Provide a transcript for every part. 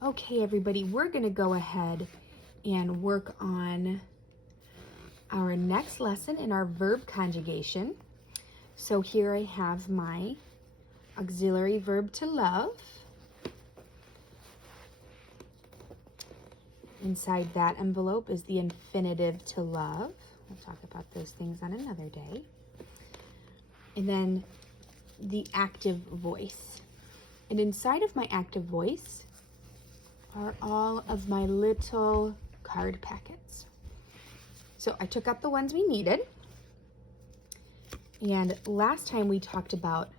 Okay, everybody, we're going to go ahead and work on our next lesson in our verb conjugation. So here I have my auxiliary verb to love. Inside that envelope is the infinitive to love. We'll talk about those things on another day. And then the active voice. And inside of my active voice are all of my little card packets. So I took out the ones we needed. And last time we talked about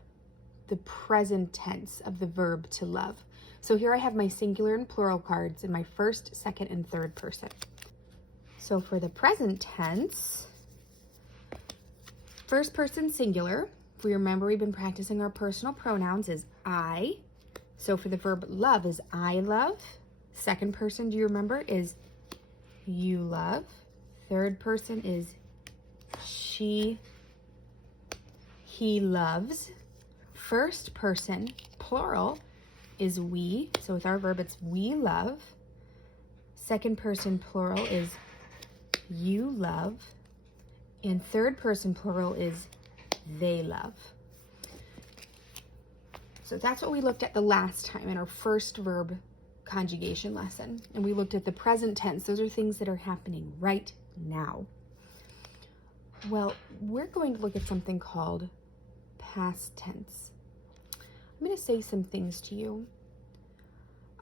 the present tense of the verb to love. So here I have my singular and plural cards in my first, second, and third person. So for the present tense, first person singular, if we remember we've been practicing our personal pronouns, is I. So for the verb love is I love. Second person, do you remember, is you love. Third person is she, he loves. First person, plural, is we. So with our verb, it's we love. Second person, plural, is you love. And third person, plural, is they love. So that's what we looked at the last time in our first verb conjugation lesson. And we looked at the present tense. Those are things that are happening right now. Well, we're going to look at something called past tense. I'm going to say some things to you.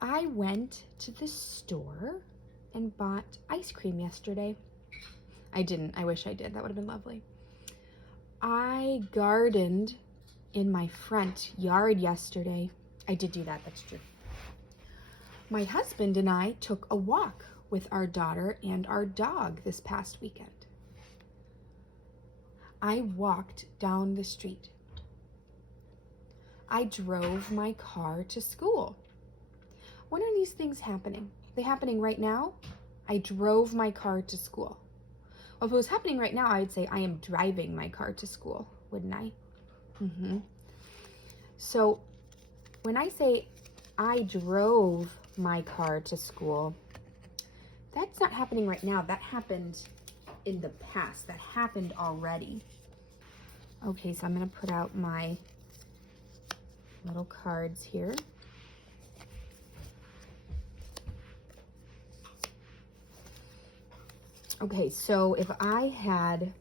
I went to the store and bought ice cream yesterday. I didn't. I wish I did. That would have been lovely. I gardened in my front yard yesterday. I did do that. That's true. My husband and I took a walk with our daughter and our dog this past weekend. I walked down the street. I drove my car to school. When are these things happening? Are they happening right now? I drove my car to school. Well, if it was happening right now, I'd say I am driving my car to school, wouldn't I? So when I say I drove my car to school, that's not happening right now. That happened in the past. That happened already. Okay, so I'm going to put out my little cards here. Okay, so if I had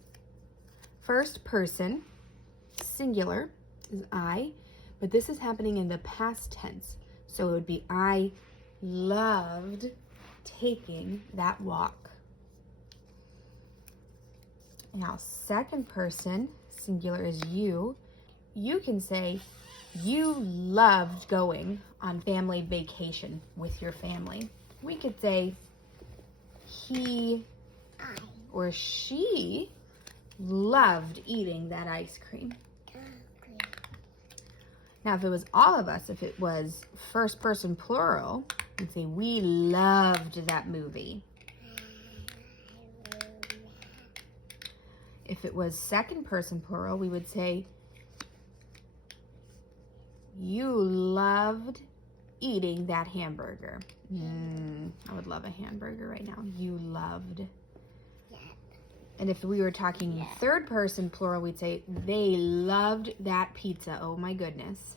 first person, singular is I, but this is happening in the past tense. So it would be I loved taking that walk. Now, second person, singular is you. You can say you loved going on family vacation with your family. We could say he or she loved eating that ice cream. Now, if it was all of us, if it was first person plural, we'd say we loved that movie. If it was second person plural, we would say you loved eating that hamburger. I would love a hamburger right now. You loved. And if we were talking third person plural, we'd say they loved that pizza. Oh my goodness.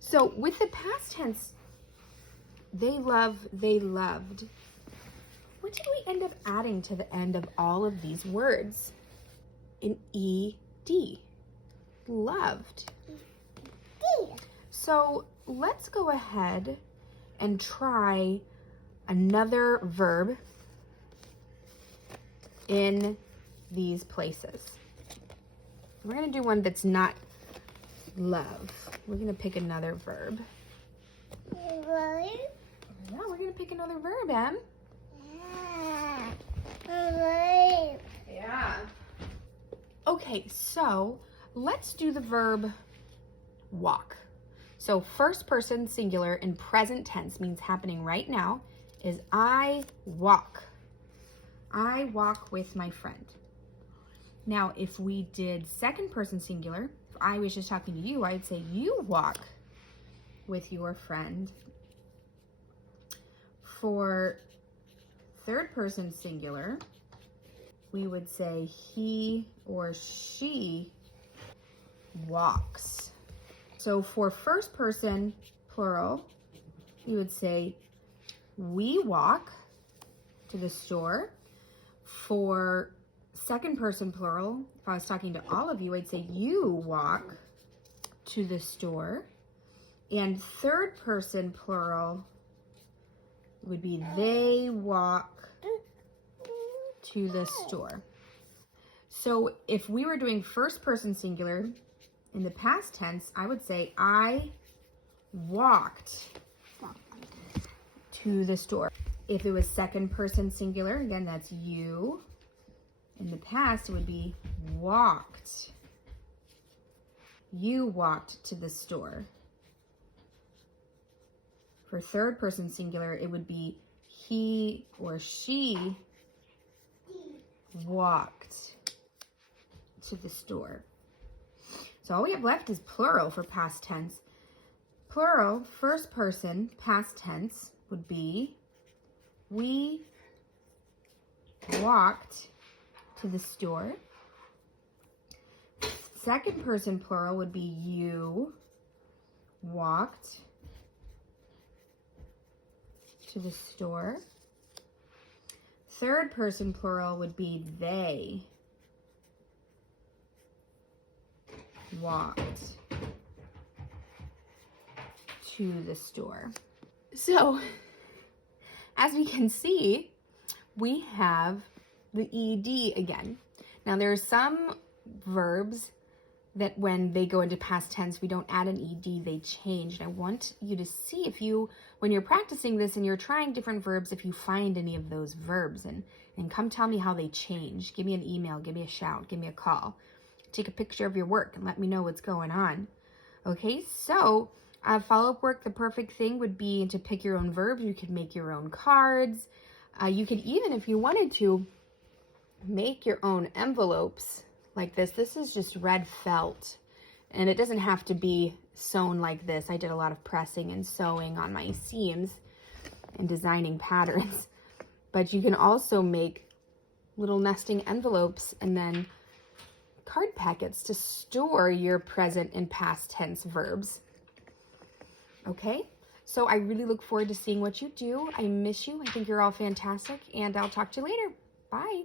So with the past tense, they loved. What did we end up adding to the end of all of these words? An ED. Loved. So let's go ahead and try another verb in these places. We're going to do one that's not love. We're going to pick another verb. Yeah, we're going to pick another verb, Em. Yeah. Okay, so let's do the verb walk. So first person singular in present tense means happening right now is I walk. I walk with my friend. Now, if we did second person singular, if I was just talking to you, I'd say you walk with your friend. For third person singular, we would say he or she walks. So for first person plural, you would say we walk to the store. For second person plural, if I was talking to all of you, I'd say you walk to the store. And third person plural would be they walk to the store. So if we were doing first person singular in the past tense, I would say I walked to the store. If it was second person singular, again, that's you. In the past, it would be walked. You walked to the store. For third person singular, it would be he or she walked to the store. So all we have left is plural for past tense. Plural, first person, past tense would be we walked to the store. Second person plural would be you walked to the store. Third person plural would be they walked to the store. So, as we can see, we have the ED again. Now, there are some verbs that when they go into past tense, we don't add an ED, they change. And I want you to see if you, when you're practicing this and you're trying different verbs, if you find any of those verbs and come tell me how they change. Give me an email, give me a shout, give me a call. Take a picture of your work and let me know what's going on. Okay, so follow-up work, the perfect thing would be to pick your own verbs. You could make your own cards. You could even, if you wanted to, make your own envelopes like this. This is just red felt, and it doesn't have to be sewn like this. I did a lot of pressing and sewing on my seams and designing patterns. But you can also make little nesting envelopes and then card packets to store your present and past tense verbs. Okay, so I really look forward to seeing what you do. I miss you. I think you're all fantastic, and I'll talk to you later. Bye.